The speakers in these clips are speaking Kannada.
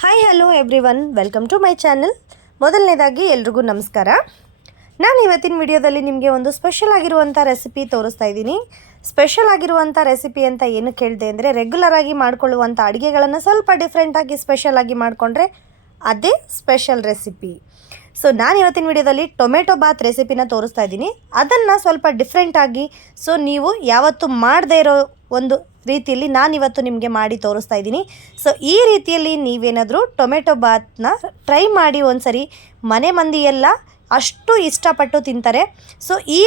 Hi hello everyone welcome to my channel ಮೊದಲನೇದಾಗಿ ಎಲ್ರಿಗೂ ನಮಸ್ಕಾರ. ನಾನು ಇವತ್ತಿನ ವಿಡಿಯೋದಲ್ಲಿ ನಿಮಗೆ ಒಂದು ಸ್ಪೆಷಲ್ ಆಗಿರುವಂಥ ರೆಸಿಪಿ ತೋರಿಸ್ತಾ ಇದ್ದೀನಿ. ಸ್ಪೆಷಲ್ ಆಗಿರುವಂಥ ರೆಸಿಪಿ ಅಂತ ಏನು ಕೇಳಿದೆ ಅಂದರೆ ರೆಗ್ಯುಲರ್ ಆಗಿ ಮಾಡ್ಕೊಳ್ಳುವಂಥ ಅಡುಗೆಗಳನ್ನು ಸ್ವಲ್ಪ ಡಿಫ್ರೆಂಟಾಗಿ ಸ್ಪೆಷಲ್ ಆಗಿ ಮಾಡಿಕೊಂಡ್ರೆ ಅದೇ ಸ್ಪೆಷಲ್ ರೆಸಿಪಿ ಸೊ ನಾನು ಇವತ್ತಿನ ವಿಡಿಯೋದಲ್ಲಿ ಟೊಮೆಟೊ ಬಾತ್ ರೆಸಿಪಿನ ತೋರಿಸ್ತಾ ಇದ್ದೀನಿ. ಅದನ್ನು ಸ್ವಲ್ಪ ಡಿಫ್ರೆಂಟಾಗಿ ಸೊ ನೀವು ಯಾವತ್ತೂ ಮಾಡದೇ ಇರೋ ಒಂದು ರೀತಿಯಲ್ಲಿ ನಾನು ಇವತ್ತು ನಿಮಗೆ ಮಾಡಿ ತೋರಿಸ್ತಾ ಇದ್ದೀನಿ. ಸೊ ಈ ರೀತಿಯಲ್ಲಿ ನೀವೇನಾದರೂ ಟೊಮೆಟೊ ಬಾತ್ನ ಟ್ರೈ ಮಾಡಿ ಒಂದ್ಸರಿ, ಮನೆ ಮಂದಿಯೆಲ್ಲ ಅಷ್ಟು ಇಷ್ಟಪಟ್ಟು ತಿಂತಾರೆ. ಸೊ ಈ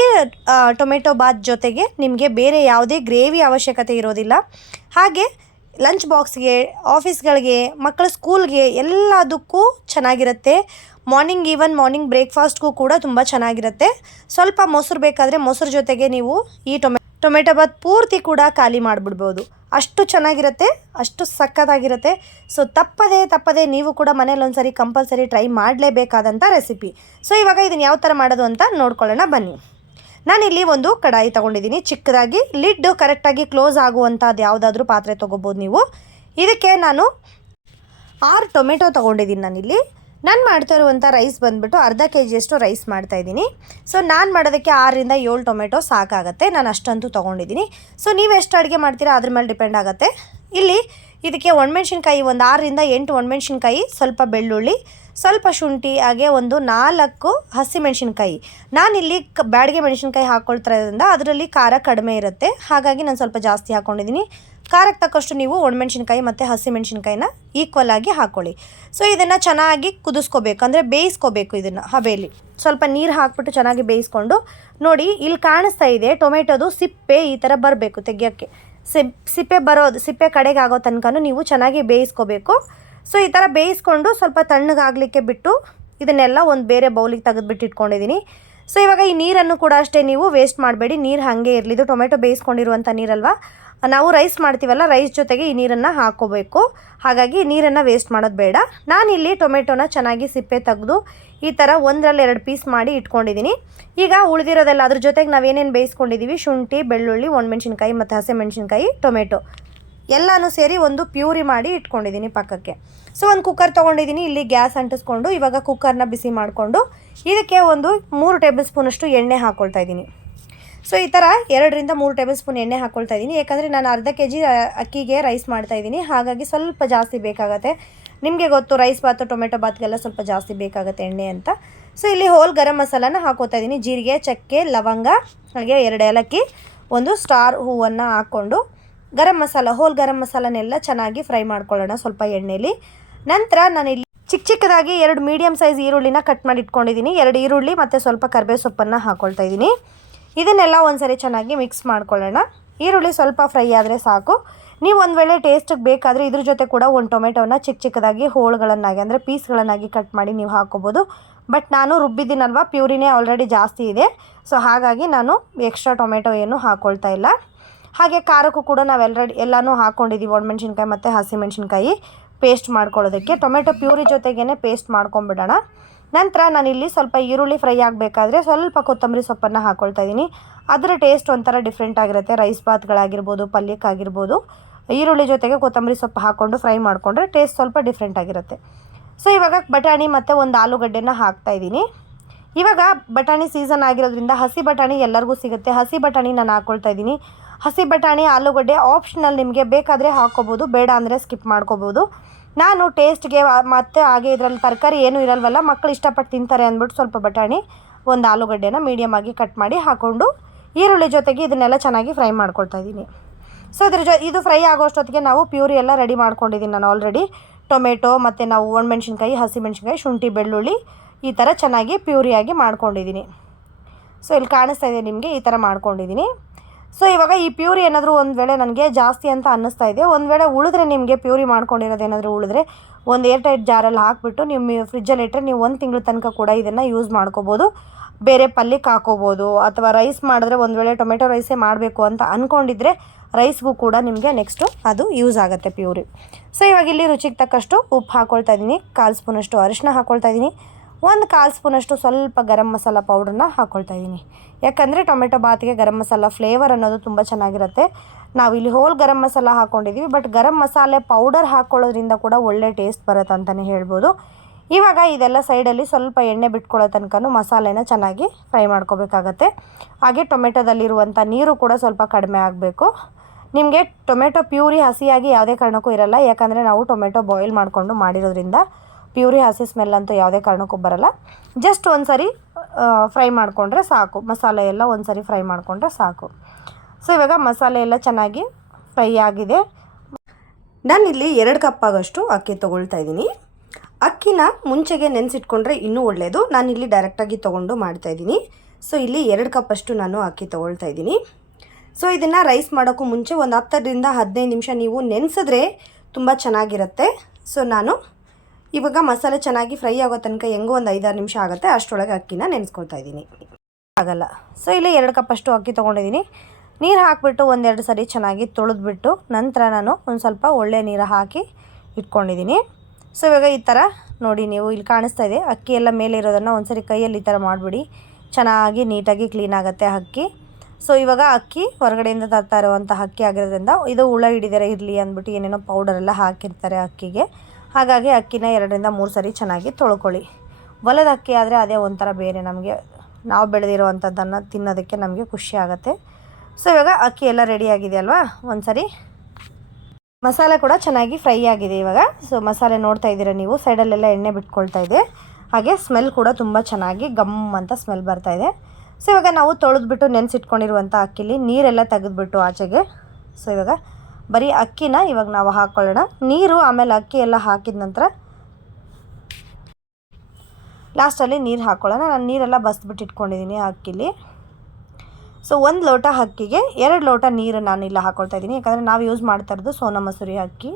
ಟೊಮೆಟೊ ಬಾತ್ ಜೊತೆಗೆ ನಿಮಗೆ ಬೇರೆ ಯಾವುದೇ ಗ್ರೇವಿ ಅವಶ್ಯಕತೆ ಇರೋದಿಲ್ಲ. ಹಾಗೆ ಲಂಚ್ ಬಾಕ್ಸ್ಗೆ, ಆಫೀಸ್ಗಳಿಗೆ, ಮಕ್ಕಳ ಸ್ಕೂಲ್ಗೆ ಎಲ್ಲದಕ್ಕೂ ಚೆನ್ನಾಗಿರುತ್ತೆ. ಮಾರ್ನಿಂಗ್ ಈವನ್ ಮಾರ್ನಿಂಗ್ ಬ್ರೇಕ್ಫಾಸ್ಟ್ಗೂ ಕೂಡ ತುಂಬ ಚೆನ್ನಾಗಿರುತ್ತೆ. ಸ್ವಲ್ಪ ಮೊಸರು ಬೇಕಾದರೆ ಮೊಸರು ಜೊತೆಗೆ ನೀವು ಈ ಟೊಮೆ ಟೊಮೆಟೊ ಬಾತ್ ಪೂರ್ತಿ ಕೂಡ ಖಾಲಿ ಮಾಡಿಬಿಡ್ಬೋದು. ಅಷ್ಟು ಚೆನ್ನಾಗಿರುತ್ತೆ, ಅಷ್ಟು ಸಕ್ಕತ್ತಾಗಿರುತ್ತೆ. ಸೊ ತಪ್ಪದೇ ತಪ್ಪದೇ ನೀವು ಕೂಡ ಮನೇಲಿ ಒಂದ್ಸರಿ ಕಂಪಲ್ಸರಿ ಟ್ರೈ ಮಾಡಲೇಬೇಕಾದಂಥ ರೆಸಿಪಿ ಸೊ ಇವಾಗ ಇದನ್ನು ಯಾವ ಥರ ಮಾಡೋದು ಅಂತ ನೋಡ್ಕೊಳ್ಳೋಣ ಬನ್ನಿ. ನಾನಿಲ್ಲಿ ಒಂದು ಕಡಾಯಿ ತೊಗೊಂಡಿದ್ದೀನಿ. ಚಿಕ್ಕದಾಗಿ, ಲಿಡ್ ಕರೆಕ್ಟಾಗಿ ಕ್ಲೋಸ್ ಆಗುವಂಥದ್ದು ಯಾವುದಾದ್ರೂ ಪಾತ್ರೆ ತೊಗೋಬೋದು ನೀವು. ಇದಕ್ಕೆ ನಾನು ಆರು ಟೊಮೆಟೊ ತೊಗೊಂಡಿದ್ದೀನಿ ನಾನಿಲ್ಲಿ. ನಾನು ಮಾಡ್ತಾ ಇರುವಂಥ ರೈಸ್ ಬಂದುಬಿಟ್ಟು ಅರ್ಧ ಕೆ ಜಿಯಷ್ಟು ರೈಸ್ ಮಾಡ್ತಾಯಿದ್ದೀನಿ ಸೊ ನಾನು ಮಾಡೋದಕ್ಕೆ ಆರರಿಂದ ಏಳು ಟೊಮೆಟೊ ಸಾಕಾಗುತ್ತೆ. ನಾನು ಅಷ್ಟಂತೂ ತೊಗೊಂಡಿದ್ದೀನಿ. ಸೊ ನೀವು ಎಷ್ಟು ಅಡುಗೆ ಮಾಡ್ತೀರಾ ಅದ್ರ ಮೇಲೆ ಡಿಪೆಂಡ್ ಆಗುತ್ತೆ. ಇಲ್ಲಿ ಇದಕ್ಕೆ ಒಣಮೆಣ್ಸಿನ್ಕಾಯಿ ಒಂದು ಆರರಿಂದ ಎಂಟು ಒಣಮೆಣ್ಸಿನ್ಕಾಯಿ, ಸ್ವಲ್ಪ ಬೆಳ್ಳುಳ್ಳಿ, ಸ್ವಲ್ಪ ಶುಂಠಿ, ಹಾಗೆ ಒಂದು ನಾಲ್ಕು ಹಸಿಮೆಣ್ಸಿನ್ಕಾಯಿ. ನಾನಿಲ್ಲಿ ಕ ಬ್ಯಾಡಿಗೆ ಮೆಣಸಿನ್ಕಾಯಿ ಹಾಕ್ಕೊಳ್ತಿರೋದ್ರಿಂದ ಅದರಲ್ಲಿ ಖಾರ ಕಡಿಮೆ ಇರುತ್ತೆ. ಹಾಗಾಗಿ ನಾನು ಸ್ವಲ್ಪ ಜಾಸ್ತಿ ಹಾಕ್ಕೊಂಡಿದ್ದೀನಿ ಖಾರಕ್ಕೆ ತಕ್ಕಷ್ಟು ನೀವು ಒಣಮೆಣ್ಸಿನ್ಕಾಯಿ ಮತ್ತು ಹಸಿಮೆಣ್ಸಿನ್ಕಾಯಿನ ಈಕ್ವಲ್ ಆಗಿ ಹಾಕ್ಕೊಳ್ಳಿ ಸೊ ಇದನ್ನು ಚೆನ್ನಾಗಿ ಕುದಿಸ್ಕೋಬೇಕು. ಅಂದರೆ ಬೇಯಿಸ್ಕೋಬೇಕು ಇದನ್ನು ಹಬೆಯಲ್ಲಿ ಸ್ವಲ್ಪ ನೀರು ಹಾಕ್ಬಿಟ್ಟು ಚೆನ್ನಾಗಿ ಬೇಯಿಸ್ಕೊಂಡು ನೋಡಿ, ಇಲ್ಲಿ ಕಾಣಿಸ್ತಾ ಇದೆ, ಟೊಮೆಟೊದು ಸಿಪ್ಪೆ ಈ ಥರ ಬರಬೇಕು ತೆಗಿಯೋಕ್ಕೆ. ಸಿಪ್, ಸಿಪ್ಪೆ ಬರೋದು, ಸಿಪ್ಪೆ ಕಡೆಗೆ ಆಗೋ ತನಕ ನೀವು ಚೆನ್ನಾಗಿ ಬೇಯಿಸ್ಕೋಬೇಕು. ಸೊ ಈ ಥರ ಬೇಯಿಸ್ಕೊಂಡು ಸ್ವಲ್ಪ ತಣ್ಣಗಾಗಲಿಕ್ಕೆ ಬಿಟ್ಟು ಇದನ್ನೆಲ್ಲ ಒಂದು ಬೇರೆ ಬೌಲಿಗೆ ತೆಗೆದುಬಿಟ್ಟು ಇಟ್ಕೊಂಡಿದ್ದೀನಿ ಸೊ ಇವಾಗ ಈ ನೀರನ್ನು ಕೂಡ ಅಷ್ಟೇ ನೀವು ವೇಸ್ಟ್ ಮಾಡಬೇಡಿ. ನೀರು ಹಾಗೆ ಇರಲಿ ಇದು ಟೊಮೆಟೊ ಬೇಯಿಸ್ಕೊಂಡಿರುವಂಥ ನೀರಲ್ವಾ? ನಾವು ರೈಸ್ ಮಾಡ್ತೀವಲ್ಲ ರೈಸ್ ಜೊತೆಗೆ ಈ ನೀರನ್ನು ಹಾಕೋಬೇಕು. ಹಾಗಾಗಿ ನೀರನ್ನು ವೇಸ್ಟ್ ಮಾಡೋದು ಬೇಡ. ನಾನಿಲ್ಲಿ ಟೊಮೆಟೊನ ಚೆನ್ನಾಗಿ ಸಿಪ್ಪೆ ತೆಗೆದು ಈ ಥರ ಒಂದರಲ್ಲಿ ಎರಡು ಪೀಸ್ ಮಾಡಿ ಇಟ್ಕೊಂಡಿದ್ದೀನಿ ಈಗ ಉಳಿದಿರೋದೆಲ್ಲ ಅದ್ರ ಜೊತೆಗೆ ನಾವೇನೇನು ಬೇಯಿಸ್ಕೊಂಡಿದ್ದೀವಿ ಶುಂಠಿ, ಬೆಳ್ಳುಳ್ಳಿ, ಒಣಮೆಣ್ಸಿನ್ಕಾಯಿ ಮತ್ತು ಹಸಿಮೆಣ್ಸಿನ್ಕಾಯಿ, ಟೊಮೆಟೊ. ಎಲ್ಲನೂ ಸೇರಿ ಒಂದು ಪ್ಯೂರಿ ಮಾಡಿ ಇಟ್ಕೊಂಡಿದ್ದೀನಿ ಪಕ್ಕಕ್ಕೆ. ಸೊ ಒಂದು ಕುಕ್ಕರ್ ತೊಗೊಂಡಿದ್ದೀನಿ ಇಲ್ಲಿ ಗ್ಯಾಸ್ ಅಂಟಿಸ್ಕೊಂಡು ಇವಾಗ ಕುಕ್ಕರ್ನ ಬಿಸಿ ಮಾಡಿಕೊಂಡು ಇದಕ್ಕೆ ಒಂದು ಮೂರು ಟೇಬಲ್ ಸ್ಪೂನಷ್ಟು ಎಣ್ಣೆ ಹಾಕ್ಕೊಳ್ತಾ ಇದ್ದೀನಿ ಸೊ ಈ ಥರ ಎರಡರಿಂದ ಮೂರು ಟೇಬಲ್ ಸ್ಪೂನ್ ಎಣ್ಣೆ ಹಾಕ್ಕೊಳ್ತಾ ಇದ್ದೀನಿ. ಯಾಕಂದರೆ ನಾನು ಅರ್ಧ ಕೆ ಜಿ ಅಕ್ಕಿಗೆ ರೈಸ್ ಮಾಡ್ತಾ ಇದ್ದೀನಿ. ಹಾಗಾಗಿ ಸ್ವಲ್ಪ ಜಾಸ್ತಿ ಬೇಕಾಗತ್ತೆ. ನಿಮಗೆ ಗೊತ್ತು ರೈಸ್ ಬಾತು ಟೊಮೆಟೊ ಬಾತ್ಗೆಲ್ಲ ಸ್ವಲ್ಪ ಜಾಸ್ತಿ ಬೇಕಾಗುತ್ತೆ ಎಣ್ಣೆ ಅಂತ. ಸೊ ಇಲ್ಲಿ ಹೋಲ್ ಗರಂ ಮಸಾಲಾನ ಹಾಕೋತಾ ಇದ್ದೀನಿ. ಜೀರಿಗೆ, ಚಕ್ಕೆ, ಲವಂಗ, ಹಾಗೆ ಎರಡು ಏಲಕ್ಕಿ, ಒಂದು ಸ್ಟಾರ್ ಹೂವನ್ನು ಹಾಕ್ಕೊಂಡು ಗರಂ ಮಸಾಲ ಹೋಲ್ ಗರಂ ಮಸಾಲನೆಲ್ಲ ಚೆನ್ನಾಗಿ ಫ್ರೈ ಮಾಡ್ಕೊಳ್ಳೋಣ ಸ್ವಲ್ಪ ಎಣ್ಣೆಲಿ. ನಂತರ ನಾನು ಇಲ್ಲಿ ಚಿಕ್ಕ ಚಿಕ್ಕದಾಗಿ ಎರಡು ಮೀಡಿಯಮ್ ಸೈಜ್ ಈರುಳ್ಳಿನ ಕಟ್ ಮಾಡಿ ಇಟ್ಕೊಂಡಿದ್ದೀನಿ. ಎರಡು ಈರುಳ್ಳಿ ಮತ್ತು ಸ್ವಲ್ಪ ಕರ್ಬೇವು ಸೊಪ್ಪನ್ನು ಹಾಕ್ಕೊಳ್ತಾ ಇದ್ದೀನಿ. ಇದನ್ನೆಲ್ಲ ಒಂದ್ಸರಿ ಚೆನ್ನಾಗಿ ಮಿಕ್ಸ್ ಮಾಡ್ಕೊಳ್ಳೋಣ. ಈರುಳ್ಳಿ ಸ್ವಲ್ಪ ಫ್ರೈ ಆದರೆ ಸಾಕು. ನೀವು ಒಂದು ವೇಳೆ ಟೇಸ್ಟಿಗೆ ಬೇಕಾದರೆ ಇದ್ರ ಜೊತೆ ಕೂಡ ಒಂದು ಟೊಮೆಟೊನ ಚಿಕ್ಕ ಚಿಕ್ಕದಾಗಿ ಹೋಳುಗಳನ್ನಾಗಿ ಅಂದರೆ ಪೀಸ್ಗಳನ್ನಾಗಿ ಕಟ್ ಮಾಡಿ ನೀವು ಹಾಕೋಬೋದು. ಬಟ್ ನಾನು ರುಬ್ಬಿದ್ದೀನಲ್ವ? ಪ್ಯೂರಿನೇ ಆಲ್ರೆಡಿ ಜಾಸ್ತಿ ಇದೆ. ಸೊ ಹಾಗಾಗಿ ನಾನು ಎಕ್ಸ್ಟ್ರಾ ಟೊಮೆಟೊ ಏನು ಹಾಕ್ಕೊಳ್ತಾ ಇಲ್ಲ. ಹಾಗೆ ಖಾರಕ್ಕೂ ಕೂಡ ನಾವು ಆಲ್ರೆಡಿ ಎಲ್ಲನೂ ಹಾಕ್ಕೊಂಡಿದ್ದೀವಿ ಒಣಮೆಣ್ಸಿನ್ಕಾಯಿ ಮತ್ತು ಹಸಿಮೆಣ್ಸಿನ್ಕಾಯಿ. ಪೇಸ್ಟ್ ಮಾಡ್ಕೊಳ್ಳೋದಕ್ಕೆ. ಟೊಮೆಟೊ ಪ್ಯೂರಿ ಜೊತೆಗೇ ಪೇಸ್ಟ್ ಮಾಡ್ಕೊಂಬಿಡೋಣ ನಂತರ ನಾನಿಲ್ಲಿ ಸ್ವಲ್ಪ ಈರುಳ್ಳಿ ಫ್ರೈ ಆಗಬೇಕಾದ್ರೆ ಸ್ವಲ್ಪ ಕೊತ್ತಂಬರಿ ಸೊಪ್ಪನ್ನು ಹಾಕ್ಕೊಳ್ತಾ ಇದ್ದೀನಿ. ಅದರ ಟೇಸ್ಟ್ ಒಂಥರ ಡಿಫ್ರೆಂಟ್ ಆಗಿರುತ್ತೆ. ರೈಸ್ ಬಾತ್ಗಳಾಗಿರ್ಬೋದು ಪಲ್ಯಕ್ಕಾಗಿರ್ಬೋದು. ಈರುಳ್ಳಿ ಜೊತೆಗೆ ಕೊತ್ತಂಬರಿ ಸೊಪ್ಪು ಹಾಕ್ಕೊಂಡು ಫ್ರೈ ಮಾಡಿಕೊಂಡ್ರೆ ಟೇಸ್ಟ್ ಸ್ವಲ್ಪ ಡಿಫ್ರೆಂಟ್ ಆಗಿರುತ್ತೆ. ಸೊ ಇವಾಗ ಬಟಾಣಿ ಮತ್ತು ಒಂದು ಆಲೂಗಡ್ಡೆನ ಹಾಕ್ತಾ ಇದ್ದೀನಿ. ಇವಾಗ ಬಟಾಣಿ ಸೀಸನ್ ಆಗಿರೋದ್ರಿಂದ ಹಸಿ ಬಟಾಣಿ ಎಲ್ಲರಿಗೂ ಸಿಗುತ್ತೆ. ಹಸಿ ಬಟಾಣಿ ನಾನು ಹಾಕ್ಕೊಳ್ತಾ ಇದ್ದೀನಿ. ಹಸಿ ಬಟಾಣಿ, ಆಲೂಗಡ್ಡೆ ಆಪ್ಷನಲ್ ನಿಮಗೆ ಬೇಕಾದರೆ ಹಾಕ್ಕೋಬೋದು, ಬೇಡ ಅಂದರೆ ಸ್ಕಿಪ್ ಮಾಡ್ಕೋಬೋದು. ನಾನು ಟೇಸ್ಟ್ಗೆ ಮತ್ತು ಹಾಗೆ ಇದರಲ್ಲಿ ತರಕಾರಿ ಏನೂ ಇರಲ್ವಲ್ಲ ಮಕ್ಕಳು ಇಷ್ಟಪಟ್ಟು ತಿಂತಾರೆ ಅಂದ್ಬಿಟ್ಟು ಸ್ವಲ್ಪ ಬಟಾಣಿ, ಒಂದು ಆಲೂಗಡ್ಡೆನ ಮೀಡಿಯಮ್ ಆಗಿ ಕಟ್ ಮಾಡಿ ಹಾಕ್ಕೊಂಡು ಈರುಳ್ಳಿ ಜೊತೆಗೆ ಇದನ್ನೆಲ್ಲ ಚೆನ್ನಾಗಿ ಫ್ರೈ ಮಾಡ್ಕೊಳ್ತಾ ಇದ್ದೀನಿ. ಸೊ ಇದ್ರ ಜೊ, ಇದು ಫ್ರೈ ಆಗೋಷ್ಟೊತ್ತಿಗೆ ನಾವು ಪ್ಯೂರಿ ಎಲ್ಲ ರೆಡಿ ಮಾಡ್ಕೊಂಡಿದ್ದೀನಿ ನಾನು ಆಲ್ರೆಡಿ ಟೊಮೆಟೊ ಮತ್ತು ನಾವು ಒಣಮೆಣ್ಸಿನ್ಕಾಯಿ, ಹಸಿಮೆಣ್ಸಿನ್ಕಾಯಿ, ಶುಂಠಿ, ಬೆಳ್ಳುಳ್ಳಿ ಈ ಥರ ಚೆನ್ನಾಗಿ ಪ್ಯೂರಿಯಾಗಿ ಮಾಡ್ಕೊಂಡಿದ್ದೀನಿ. ಸೊ ಇಲ್ಲಿ ಕಾಣಿಸ್ತಾ ಇದೆ ನಿಮಗೆ ಈ ಥರ ಮಾಡ್ಕೊಂಡಿದ್ದೀನಿ. ಸೊ ಇವಾಗ ಈ ಪ್ಯೂರಿ ಏನಾದರೂ ಒಂದು ವೇಳೆ ನನಗೆ ಜಾಸ್ತಿ ಅಂತ ಅನ್ನಿಸ್ತಾ ಇದೆ, ಒಂದು ವೇಳೆ ಉಳಿದ್ರೆ ನಿಮಗೆ ಪ್ಯೂರಿ ಮಾಡ್ಕೊಂಡಿರೋದು ಏನಾದರೂ ಉಳಿದ್ರೆ ಒಂದು ಏರ್ ಟೈಟ್ ಜಾರಲ್ಲಿ ಹಾಕ್ಬಿಟ್ಟು ನಿಮ್ಮ ಫ್ರಿಜ್ಜಲ್ಲಿ ಇಟ್ಟರೆ ನೀವು ಒಂದು ತಿಂಗಳ ತನಕ ಕೂಡ ಇದನ್ನು ಯೂಸ್ ಮಾಡ್ಕೋಬೋದು. ಬೇರೆ ಪಲ್ಯಕ್ಕೆ ಹಾಕೋಬೋದು, ಅಥವಾ ರೈಸ್ ಮಾಡಿದ್ರೆ ಒಂದು ವೇಳೆ ಟೊಮೆಟೊ ರೈಸೇ ಮಾಡಬೇಕು ಅಂತ ಅಂದ್ಕೊಂಡಿದ್ರೆ ರೈಸ್ಗೂ ಕೂಡ ನಿಮಗೆ ನೆಕ್ಸ್ಟು ಅದು ಯೂಸ್ ಆಗುತ್ತೆ ಪ್ಯೂರಿ ಸೊ ಇವಾಗ ಇಲ್ಲಿ ರುಚಿಗೆ ತಕ್ಕಷ್ಟು ಉಪ್ಪು ಹಾಕ್ಕೊಳ್ತಾ ಇದ್ದೀನಿ ಕಾಲು ಸ್ಪೂನಷ್ಟು ಅರಿಶಿನ ಹಾಕ್ಕೊಳ್ತಾ ಇದ್ದೀನಿ ಒಂದು ಕಾಲು ಸ್ಪೂನಷ್ಟು ಸ್ವಲ್ಪ ಗರಂ ಮಸಾಲ ಪೌಡ್ರನ್ನ ಹಾಕ್ಕೊಳ್ತಾ ಇದ್ದೀನಿ ಯಾಕಂದರೆ ಟೊಮೆಟೊ ಬಾತಿಗೆ ಗರಂ ಮಸಾಲ ಫ್ಲೇವರ್ ಅನ್ನೋದು ತುಂಬ ಚೆನ್ನಾಗಿರುತ್ತೆ. ನಾವು ಇಲ್ಲಿ ಹೋಲ್ ಗರಂ ಮಸಾಲ ಹಾಕ್ಕೊಂಡಿದ್ದೀವಿ ಬಟ್ ಗರಂ ಮಸಾಲೆ ಪೌಡರ್ ಹಾಕ್ಕೊಳ್ಳೋದ್ರಿಂದ ಕೂಡ ಒಳ್ಳೆ ಟೇಸ್ಟ್ ಬರುತ್ತೆ ಅಂತಲೇ ಹೇಳ್ಬೋದು. ಇವಾಗ ಇದೆಲ್ಲ ಸೈಡಲ್ಲಿ ಸ್ವಲ್ಪ ಎಣ್ಣೆ ಬಿಟ್ಕೊಳ್ಳೋ ತನಕ ಮಸಾಲೆನ ಚೆನ್ನಾಗಿ ಫ್ರೈ ಮಾಡ್ಕೋಬೇಕಾಗತ್ತೆ. ಹಾಗೆ ಟೊಮೆಟೊದಲ್ಲಿರುವಂಥ ನೀರು ಕೂಡ ಸ್ವಲ್ಪ ಕಡಿಮೆ ಆಗಬೇಕು. ನಿಮಗೆ ಟೊಮೆಟೊ ಪ್ಯೂರಿ ಹಸಿಯಾಗಿ ಯಾವುದೇ ಕಾರಣಕ್ಕೂ ಇರಲ್ಲ, ಯಾಕಂದರೆ ನಾವು ಟೊಮೆಟೊ ಬಾಯ್ಲ್ ಮಾಡಿಕೊಂಡು ಮಾಡಿರೋದ್ರಿಂದ ಪ್ಯೂರಿ ಹಸಿ ಸ್ಮೆಲ್ ಅಂತೂ ಯಾವುದೇ ಕಾರಣಕ್ಕೂ ಬರಲ್ಲ. ಜಸ್ಟ್ ಒಂದು ಸರಿ ಫ್ರೈ ಮಾಡಿಕೊಂಡ್ರೆ ಸಾಕು. ಮಸಾಲೆ ಎಲ್ಲ ಒಂದು ಸರಿ ಫ್ರೈ ಮಾಡಿಕೊಂಡ್ರೆ ಸಾಕು. ಸೊ ಇವಾಗ ಮಸಾಲೆ ಎಲ್ಲ ಚೆನ್ನಾಗಿ ಫ್ರೈ ಆಗಿದೆ. ನಾನಿಲ್ಲಿ ಎರಡು ಕಪ್ ಆಗೋಷ್ಟು ಅಕ್ಕಿ ತೊಗೊಳ್ತಾ ಇದ್ದೀನಿ. ಅಕ್ಕಿನ ಮುಂಚೆಗೆ ನೆನೆಸಿಟ್ಕೊಂಡ್ರೆ ಇನ್ನೂ ಒಳ್ಳೆಯದು ನಾನಿಲ್ಲಿ ಡೈರೆಕ್ಟಾಗಿ ತೊಗೊಂಡು ಮಾಡ್ತಾಯಿದ್ದೀನಿ ಸೊ ಇಲ್ಲಿ ಎರಡು ಕಪ್ಪಷ್ಟು ನಾನು ಅಕ್ಕಿ ತೊಗೊಳ್ತಾ ಇದ್ದೀನಿ. ಸೊ ಇದನ್ನು ರೈಸ್ ಮಾಡೋಕ್ಕೂ ಮುಂಚೆ ಒಂದು ಹತ್ತರಿಂದ ಹದಿನೈದು ನಿಮಿಷ ನೀವು ನೆನೆಸಿದ್ರೆ ತುಂಬ ಚೆನ್ನಾಗಿರುತ್ತೆ. ಸೊ ನಾನು ಇವಾಗ ಮಸಾಲೆ ಚೆನ್ನಾಗಿ ಫ್ರೈ ಆಗೋ ತನಕ ಹೆಂಗೋ ಒಂದು ಐದಾರು ನಿಮಿಷ ಆಗುತ್ತೆ. ಅಷ್ಟರೊಳಗೆ ಅಕ್ಕಿನ ನೆನೆಸ್ಕೊಳ್ತಾ ಇದ್ದೀನಿ. ಆಗಲ್ಲ. ಸೊ ಇಲ್ಲಿ ಎರಡು ಕಪ್ಪಷ್ಟು ಅಕ್ಕಿ ತೊಗೊಂಡಿದ್ದೀನಿ. ನೀರು ಹಾಕಿಬಿಟ್ಟು ಒಂದೆರಡು ಸರಿ ಚೆನ್ನಾಗಿ ತೊಳೆದ್ಬಿಟ್ಟು ನಂತರ ನಾನು ಒಂದು ಸ್ವಲ್ಪ ಒಳ್ಳೆ ನೀರು ಹಾಕಿ ಇಟ್ಕೊಂಡಿದ್ದೀನಿ. ಸೊ ಇವಾಗ ಈ ಥರ ನೋಡಿ ನೀವು ಇಲ್ಲಿ ಕಾಣಿಸ್ತಾ ಇದೆ. ಅಕ್ಕಿ ಎಲ್ಲ ಮೇಲೆ ಇರೋದನ್ನು ಒಂದ್ಸರಿ ಕೈಯಲ್ಲಿ ಈ ಥರ ಮಾಡಿಬಿಡಿ. ಚೆನ್ನಾಗಿ ನೀಟಾಗಿ ಕ್ಲೀನ್ ಆಗುತ್ತೆ ಅಕ್ಕಿ. ಸೊ ಇವಾಗ ಅಕ್ಕಿ ಹೊರಗಡೆಯಿಂದ ತರ್ತಾ ಇರುವಂಥ ಅಕ್ಕಿ ಆಗಿರೋದ್ರಿಂದ ಇದು ಹುಳ ಹಿಡಿದರೆ ಇರಲಿ ಅಂದ್ಬಿಟ್ಟು ಏನೇನೋ ಪೌಡರೆಲ್ಲ ಹಾಕಿರ್ತಾರೆ ಅಕ್ಕಿಗೆ. ಹಾಗಾಗಿ ಅಕ್ಕಿನ ಎರಡರಿಂದ ಮೂರು ಸರಿ ಚೆನ್ನಾಗಿ ತೊಳ್ಕೊಳ್ಳಿ. ಹೊಲದ ಅಕ್ಕಿ ಆದರೆ ಅದೇ ಒಂಥರ ಬೇರೆ ನಮಗೆ. ನಾವು ಬೆಳೆದಿರುವಂಥದ್ದನ್ನು ತಿನ್ನೋದಕ್ಕೆ ನಮಗೆ ಖುಷಿ ಆಗುತ್ತೆ. ಸೊ ಇವಾಗ ಅಕ್ಕಿ ಎಲ್ಲ ರೆಡಿ ಆಗಿದೆ ಅಲ್ವಾ? ಒಂದು ಸರಿ ಮಸಾಲೆ ಕೂಡ ಚೆನ್ನಾಗಿ ಫ್ರೈ ಆಗಿದೆ ಇವಾಗ. ಸೊ ಮಸಾಲೆ ನೋಡ್ತಾ ಇದ್ದೀರಾ ನೀವು? ಸೈಡಲ್ಲೆಲ್ಲ ಎಣ್ಣೆ ಬಿಟ್ಕೊಳ್ತಾ ಇದೆ. ಹಾಗೆ ಸ್ಮೆಲ್ ಕೂಡ ತುಂಬ ಚೆನ್ನಾಗಿ ಗಮ್ ಅಂತ ಸ್ಮೆಲ್ ಬರ್ತಾ ಇದೆ. ಸೊ ಇವಾಗ ನಾವು ತೊಳೆದ್ಬಿಟ್ಟು ನೆನೆಸಿಟ್ಕೊಂಡಿರುವಂಥ ಅಕ್ಕಿಲಿ ನೀರೆಲ್ಲ ತೆಗೆದ್ಬಿಟ್ಟು ಆಚೆಗೆ. ಸೊ ಇವಾಗ ಬರೀ ಅಕ್ಕಿನ ಇವಾಗ ನಾವು ಹಾಕ್ಕೊಳ್ಳೋಣ ನೀರು ಆಮೇಲೆ ಅಕ್ಕಿ ಎಲ್ಲ ಹಾಕಿದ ನಂತರ ಲಾಸ್ಟಲ್ಲಿ ನೀರು ಹಾಕ್ಕೊಳ್ಳೋಣ ನಾನು ನೀರೆಲ್ಲ ಬಸ್ಬಿಟ್ಟು ಇಟ್ಕೊಂಡಿದ್ದೀನಿ ಅಕ್ಕಿಲಿ. ಸೊ ಒಂದು ಲೋಟ ಅಕ್ಕಿಗೆ ಎರಡು ಲೋಟ ನೀರು ನಾನು ಇಲ್ಲ ಹಾಕ್ಕೊಳ್ತಾ ಇದ್ದೀನಿ ಯಾಕಂದರೆ ನಾವು ಯೂಸ್ ಮಾಡ್ತಾ ಇರೋದು ಸೋನಾ ಮಸೂರಿ ಅಕ್ಕಿ.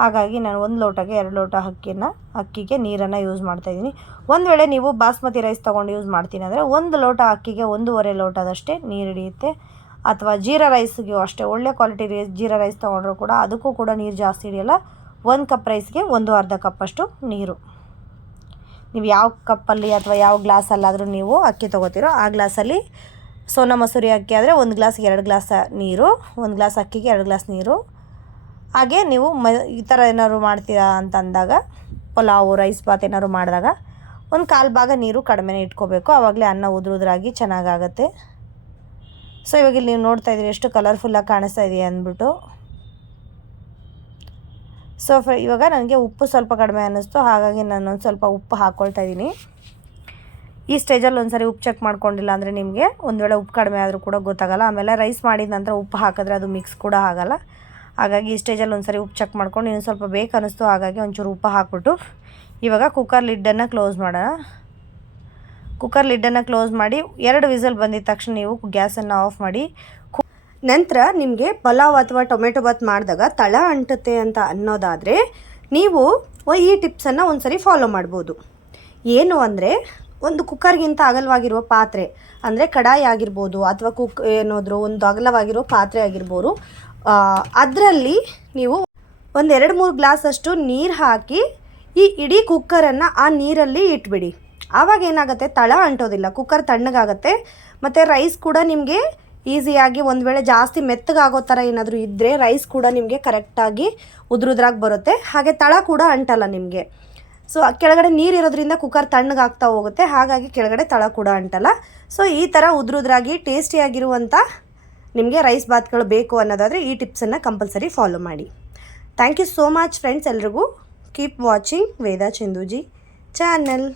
ಹಾಗಾಗಿ ನಾನು ಒಂದು ಲೋಟಗೆ ಎರಡು ಲೋಟ ಅಕ್ಕಿನ ಅಕ್ಕಿಗೆ ನೀರನ್ನು ಯೂಸ್ ಮಾಡ್ತಾಯಿದ್ದೀನಿ ಒಂದು ವೇಳೆ ನೀವು ಬಾಸ್ಮತಿ ರೈಸ್ ತೊಗೊಂಡು ಯೂಸ್ ಮಾಡ್ತೀನಿ ಅಂದರೆ ಒಂದು ಲೋಟ ಅಕ್ಕಿಗೆ ಒಂದೂವರೆ ಲೋಟದಷ್ಟೇ ನೀರು ಹಿಡಿಯುತ್ತೆ. ಅಥವಾ ಜೀರಾ ರೈಸ್ಗೆ ಅಷ್ಟೇ, ಒಳ್ಳೆ ಕ್ವಾಲಿಟಿ ರೈಸ್ ಜೀರಾ ರೈಸ್ ತೊಗೊಂಡ್ರೂ ಕೂಡ ಅದಕ್ಕೂ ಕೂಡ ನೀರು ಜಾಸ್ತಿ ಹಿಡಿಯಲ್ಲ. ಒಂದು ಕಪ್ ರೈಸ್ಗೆ ಒಂದು ಅರ್ಧ ಕಪ್ಪಷ್ಟು ನೀರು. ನೀವು ಯಾವ ಕಪ್ಪಲ್ಲಿ ಅಥವಾ ಯಾವ ಗ್ಲಾಸಲ್ಲಾದರೂ ನೀವು ಅಕ್ಕಿ ತೊಗೋತೀರೋ ಆ ಗ್ಲಾಸಲ್ಲಿ ಸೋನಾ ಮಸೂರಿ ಅಕ್ಕಿ ಆದರೆ ಒಂದು ಗ್ಲಾಸ್ಗೆ ಎರಡು ಗ್ಲಾಸ್ ನೀರು, ಒಂದು ಗ್ಲಾಸ್ ಅಕ್ಕಿಗೆ ಎರಡು ಗ್ಲಾಸ್ ನೀರು. ಹಾಗೆ ನೀವು ಮ, ಈ ಥರ ಏನಾದ್ರು ಮಾಡ್ತೀರಾ ಅಂತ ಅಂದಾಗ ಪಲಾವು ರೈಸ್ ಬಾತ್ ಏನಾದ್ರು ಮಾಡಿದಾಗ ಒಂದು ಕಾಲು ಭಾಗ ನೀರು ಕಡಿಮೆನೇ ಇಟ್ಕೋಬೇಕು. ಆವಾಗಲೇ ಅನ್ನ ಉದುರುದ್ರಾಗಿ ಚೆನ್ನಾಗಾಗತ್ತೆ. ಸೊ ಇವಾಗ ಇಲ್ಲಿ ನೀವು ನೋಡ್ತಾ ಇದ್ದೀರಿ ಎಷ್ಟು ಕಲರ್ಫುಲ್ಲಾಗಿ ಕಾಣಿಸ್ತಾ ಇದೆಯಾ ಅಂದ್ಬಿಟ್ಟು. ಸೊ ಫ್ರ ಇವಾಗ ನನಗೆ ಉಪ್ಪು ಸ್ವಲ್ಪ ಕಡಿಮೆ ಅನ್ನಿಸ್ತು, ಹಾಗಾಗಿ ನಾನು ಒಂದು ಸ್ವಲ್ಪ ಉಪ್ಪು ಹಾಕ್ಕೊಳ್ತಾ ಇದ್ದೀನಿ. ಈ ಸ್ಟೇಜಲ್ಲಿ ಒಂದು ಸರಿ ಉಪ್ಪು ಚೆಕ್ ಮಾಡ್ಕೊಂಡಿಲ್ಲ ಅಂದರೆ ನಿಮಗೆ ಒಂದು ವೇಳೆ ಉಪ್ಪು ಕಡಿಮೆ ಆದರೂ ಕೂಡ ಗೊತ್ತಾಗಲ್ಲ. ಆಮೇಲೆ ರೈಸ್ ಮಾಡಿದ ನಂತರ ಉಪ್ಪು ಹಾಕಿದ್ರೆ ಅದು ಮಿಕ್ಸ್ ಕೂಡ ಆಗಲ್ಲ. ಹಾಗಾಗಿ ಈ ಸ್ಟೇಜಲ್ಲಿ ಒಂದು ಸರಿ ಉಪ್ಪು ಚೆಕ್ ಮಾಡ್ಕೊಂಡು, ಇನ್ನೊಂದು ಸ್ವಲ್ಪ ಬೇಕು ಅನ್ನಿಸ್ತು, ಹಾಗಾಗಿ ಒಂಚೂರು ಉಪ್ಪು ಹಾಕ್ಬಿಟ್ಟು ಇವಾಗ ಕುಕ್ಕರ್ ಲಿಡ್ಡನ್ನು ಕ್ಲೋಸ್ ಮಾಡೋಣ. ಕುಕ್ಕರ್ ಲಿಡ್ಡನ್ನು ಕ್ಲೋಸ್ ಮಾಡಿ, ಎರಡು ವಿಸಲ್ ಬಂದಿದ ತಕ್ಷಣ ನೀವು ಗ್ಯಾಸನ್ನು ಆಫ್ ಮಾಡಿ ನಂತರ ನಿಮಗೆ ಪಲಾವ್ ಅಥವಾ ಟೊಮೆಟೊ ಬಾತ್ ಮಾಡಿದಾಗ ತಳ ಅಂಟುತ್ತೆ ಅಂತ ಅನ್ನೋದಾದರೆ, ನೀವು ಈ ಟಿಪ್ಸನ್ನು ಒಂದು ಸರಿ ಫಾಲೋ ಮಾಡ್ಬೋದು. ಏನು ಅಂದರೆ, ಒಂದು ಕುಕ್ಕರ್ಗಿಂತ ಅಗಲವಾಗಿರುವ ಪಾತ್ರೆ, ಅಂದರೆ ಕಡಾಯಿ ಆಗಿರ್ಬೋದು ಅಥವಾ ಕುಕ್ ಏನಾದರೂ ಒಂದು ಅಗಲವಾಗಿರೋ ಪಾತ್ರೆ ಆಗಿರ್ಬೋದು ಅದರಲ್ಲಿ ನೀವು ಒಂದು ಎರಡು ಮೂರು ಗ್ಲಾಸಷ್ಟು ನೀರು ಹಾಕಿ, ಈ ಇಡೀ ಕುಕ್ಕರನ್ನು ಆ ನೀರಲ್ಲಿ ಇಟ್ಬಿಡಿ. ಆವಾಗ ಏನಾಗುತ್ತೆ? ತಳ ಅಂಟೋದಿಲ್ಲ ಕುಕ್ಕರ್ ತಣ್ಣಗಾಗುತ್ತೆ. ಮತ್ತು ರೈಸ್ ಕೂಡ ನಿಮಗೆ ಈಸಿಯಾಗಿ ಒಂದು ವೇಳೆ ಜಾಸ್ತಿ ಮೆತ್ತಗಾಗೋ ಥರ ಏನಾದರೂ ಇದ್ದರೆ ರೈಸ್ ಕೂಡ ನಿಮಗೆ ಕರೆಕ್ಟಾಗಿ ಉದ್ರುದ್ರಾಗಿ ಬರುತ್ತೆ. ಹಾಗೆ ತಳ ಕೂಡ ಅಂಟಲ್ಲ ನಿಮಗೆ. ಸೊ ಕೆಳಗಡೆ ನೀರು ಇರೋದ್ರಿಂದ ಕುಕ್ಕರ್ ತಣ್ಣಗಾಗ್ತಾ ಹೋಗುತ್ತೆ. ಹಾಗಾಗಿ ಕೆಳಗಡೆ ತಳ ಕೂಡ ಅಂಟಲ್ಲ. ಸೊ ಈ ಥರ ಉದುರುದ್ರಾಗಿ ಟೇಸ್ಟಿಯಾಗಿರುವಂಥ ನಿಮಗೆ ರೈಸ್ ಬಾತ್ಗಳು ಬೇಕು ಅನ್ನೋದಾದರೆ ಈ ಟಿಪ್ಸನ್ನು ಕಂಪಲ್ಸರಿ ಫಾಲೋ ಮಾಡಿ. Thank you so much friends ಎಲ್ರಿಗೂ. Keep watching Veda Chanduji channel